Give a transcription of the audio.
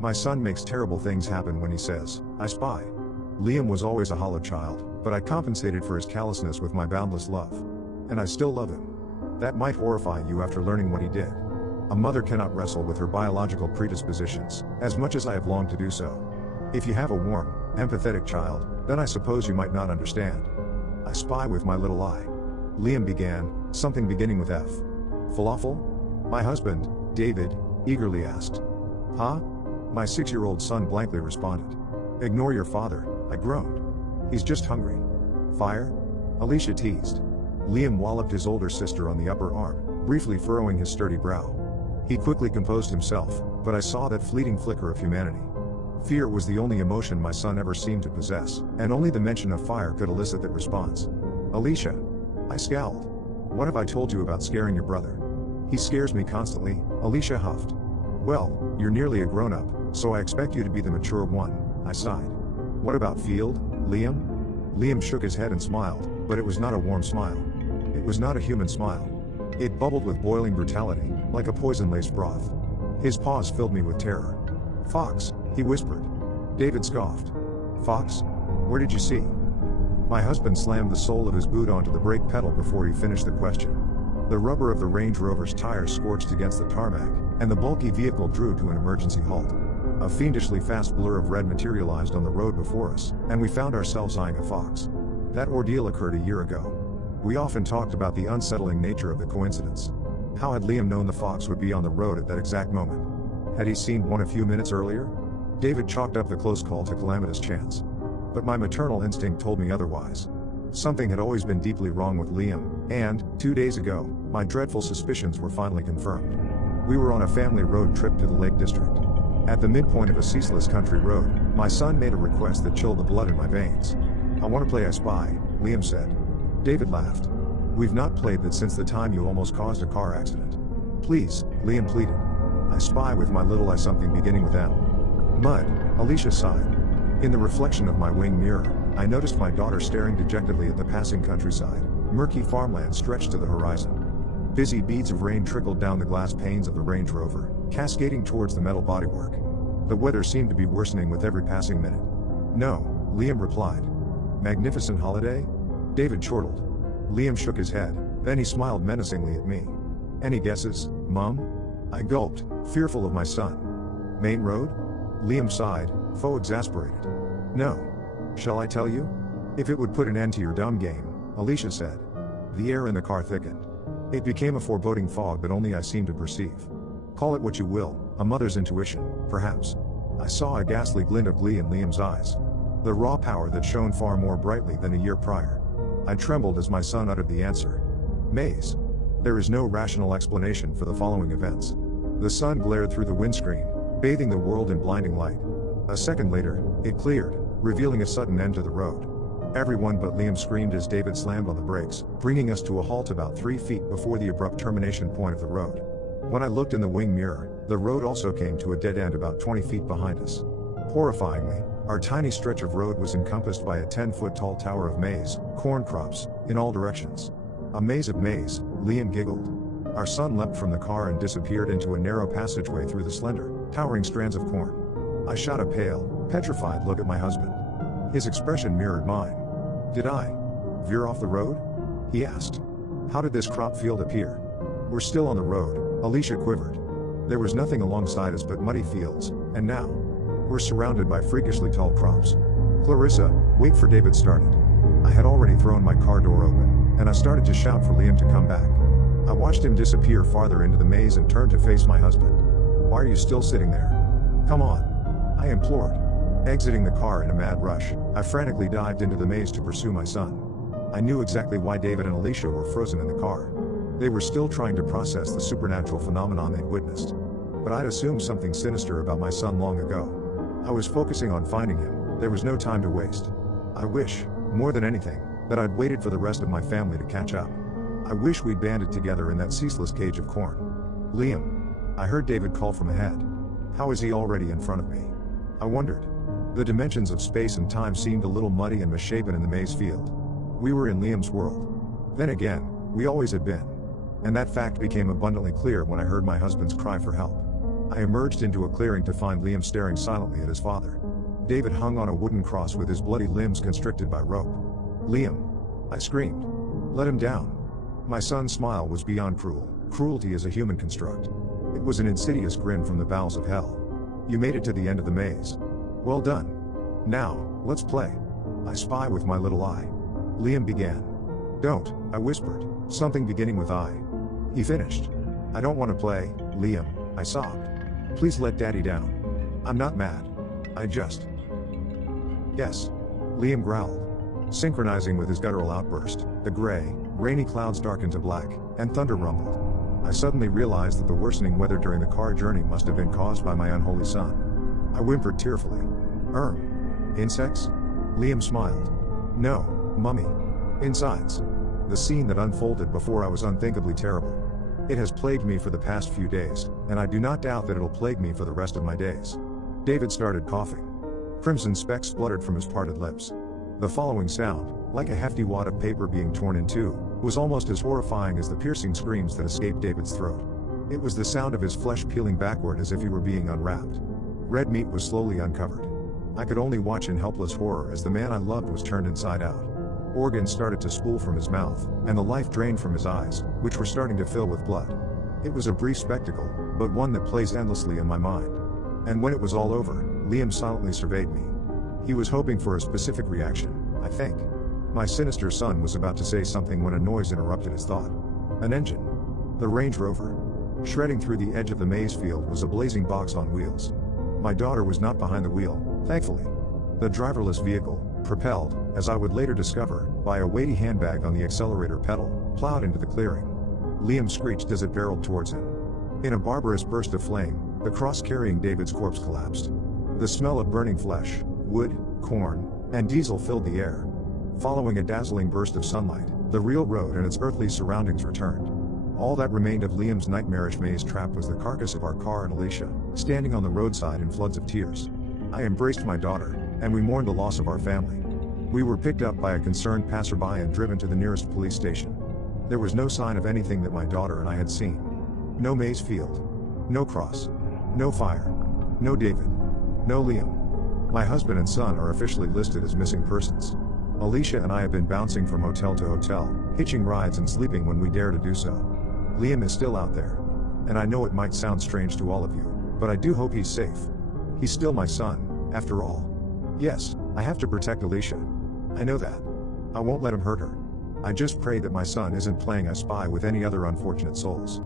My son makes terrible things happen when he says, "I spy." Liam was always a hollow child, but I compensated for his callousness with my boundless love. And I still love him. That might horrify you after learning what he did. A mother cannot wrestle with her biological predispositions, as much as I have longed to do so. If you have a warm, empathetic child, then I suppose you might not understand. I spy with my little eye. Liam began, something beginning with F. Falafel? My husband, David, eagerly asked. Huh? My 6-year-old son blankly responded. Ignore your father, I groaned. He's just hungry. Fire? Alicia teased. Liam walloped his older sister on the upper arm, briefly furrowing his sturdy brow. He quickly composed himself, but I saw that fleeting flicker of humanity. Fear was the only emotion my son ever seemed to possess, and only the mention of fire could elicit that response. Alicia. I scowled. What have I told you about scaring your brother? He scares me constantly, Alicia huffed. Well, you're nearly a grown-up, so I expect you to be the mature one, I sighed. What about Field, Liam? Liam shook his head and smiled, but it was not a warm smile. It was not a human smile. It bubbled with boiling brutality, like a poison-laced broth. His pause filled me with terror. Fox, he whispered. David scoffed. Fox? Where did you see? My husband slammed the sole of his boot onto the brake pedal before he finished the question. The rubber of the Range Rover's tires scorched against the tarmac, and the bulky vehicle drew to an emergency halt. A fiendishly fast blur of red materialized on the road before us, and we found ourselves eyeing a fox. That ordeal occurred a year ago. We often talked about the unsettling nature of the coincidence. How had Liam known the fox would be on the road at that exact moment? Had he seen one a few minutes earlier? David chalked up the close call to calamitous chance. But my maternal instinct told me otherwise. Something had always been deeply wrong with Liam, and, 2 days ago, my dreadful suspicions were finally confirmed. We were on a family road trip to the Lake District. At the midpoint of a ceaseless country road, my son made a request that chilled the blood in my veins. I want to play I Spy, Liam said. David laughed. We've not played that since the time you almost caused a car accident. Please, Liam pleaded. I spy with my little eye something beginning with M. Mud, Alicia sighed. In the reflection of my wing mirror, I noticed my daughter staring dejectedly at the passing countryside. Murky farmland stretched to the horizon. Busy beads of rain trickled down the glass panes of the Range Rover, cascading towards the metal bodywork. The weather seemed to be worsening with every passing minute. No, Liam replied. Magnificent holiday? David chortled. Liam shook his head, then he smiled menacingly at me. Any guesses, Mum? I gulped, fearful of my son. Main Road? Liam sighed, faux exasperated. No. Shall I tell you? If it would put an end to your dumb game, Alicia said. The air in the car thickened. It became a foreboding fog that only I seemed to perceive. Call it what you will, a mother's intuition, perhaps. I saw a ghastly glint of glee in Liam's eyes. The raw power that shone far more brightly than a year prior. I trembled as my son uttered the answer. Maze. There is no rational explanation for the following events. The sun glared through the windscreen, bathing the world in blinding light. A second later, it cleared, revealing a sudden end to the road. Everyone but Liam screamed as David slammed on the brakes, bringing us to a halt about 3 feet before the abrupt termination point of the road. When I looked in the wing mirror, the road also came to a dead end about 20 feet behind us. Horrifyingly, our tiny stretch of road was encompassed by a 10-foot-tall tower of maize, corn crops, in all directions. A maze of maize, Liam giggled. Our son leapt from the car and disappeared into a narrow passageway through the slender, towering strands of corn. I shot a pale, petrified look at my husband. His expression mirrored mine. Did I veer off the road? He asked. How did this crop field appear? We're still on the road, Alicia quivered. There was nothing alongside us but muddy fields, and now we're surrounded by freakishly tall crops. Clarissa, wait for David started. I had already thrown my car door open, and I started to shout for Liam to come back. I watched him disappear farther into the maze and turned to face my husband. Why are you still sitting there? Come on, I implored. Exiting the car in a mad rush, I frantically dived into the maze to pursue my son. I knew exactly why David and Alicia were frozen in the car. They were still trying to process the supernatural phenomenon they'd witnessed. But I'd assumed something sinister about my son long ago. I was focusing on finding him. There was no time to waste. I wish, more than anything, that I'd waited for the rest of my family to catch up. I wish we'd banded together in that ceaseless cage of corn. Liam. I heard David call from ahead. How is he already in front of me? I wondered. The dimensions of space and time seemed a little muddy and misshapen in the maze field. We were in Liam's world. Then again, we always had been. And that fact became abundantly clear when I heard my husband's cry for help. I emerged into a clearing to find Liam staring silently at his father. David hung on a wooden cross with his bloody limbs constricted by rope. "Liam!" I screamed. "Let him down." My son's smile was beyond cruel. Cruelty is a human construct. It was an insidious grin from the bowels of hell. "You made it to the end of the maze. Well done. Now, let's play. I spy with my little eye." Liam began. "Don't," I whispered, "something beginning with I." He finished. "I don't want to play, Liam," I sobbed. "Please let Daddy down. I'm not mad. I just..." "Yes," Liam growled. Synchronizing with his guttural outburst, the gray, rainy clouds darkened to black, and thunder rumbled. I suddenly realized that the worsening weather during the car journey must have been caused by my unholy son. I whimpered tearfully. Insects?" Liam smiled. "No, Mummy. Insides." The scene that unfolded before I was unthinkably terrible. It has plagued me for the past few days, and I do not doubt that it'll plague me for the rest of my days. David started coughing. Crimson specks spluttered from his parted lips. The following sound, like a hefty wad of paper being torn in two, was almost as horrifying as the piercing screams that escaped David's throat. It was the sound of his flesh peeling backward as if he were being unwrapped. Red meat was slowly uncovered. I could only watch in helpless horror as the man I loved was turned inside out. Organs started to spool from his mouth, and the life drained from his eyes, which were starting to fill with blood. It was a brief spectacle, but one that plays endlessly in my mind. And when it was all over, Liam silently surveyed me. He was hoping for a specific reaction, I think. My sinister son was about to say something when a noise interrupted his thought. An engine. The Range Rover. Shredding through the edge of the maize field was a blazing box on wheels. My daughter was not behind the wheel, thankfully. The driverless vehicle, propelled, as I would later discover, by a weighty handbag on the accelerator pedal, plowed into the clearing. Liam screeched as it barreled towards him. In a barbarous burst of flame, the cross carrying David's corpse collapsed. The smell of burning flesh, wood, corn, and diesel filled the air. Following a dazzling burst of sunlight, the real road and its earthly surroundings returned. All that remained of Liam's nightmarish maze trap was the carcass of our car and Alicia, standing on the roadside in floods of tears. I embraced my daughter, and we mourned the loss of our family. We were picked up by a concerned passerby and driven to the nearest police station. There was no sign of anything that my daughter and I had seen. No maize field. No cross. No fire. No David. No Liam. My husband and son are officially listed as missing persons. Alicia and I have been bouncing from hotel to hotel, hitching rides and sleeping when we dare to do so. Liam is still out there. And I know it might sound strange to all of you, but I do hope he's safe. He's still my son, after all. Yes, I have to protect Alicia. I know that. I won't let him hurt her. I just pray that my son isn't playing I Spy with any other unfortunate souls.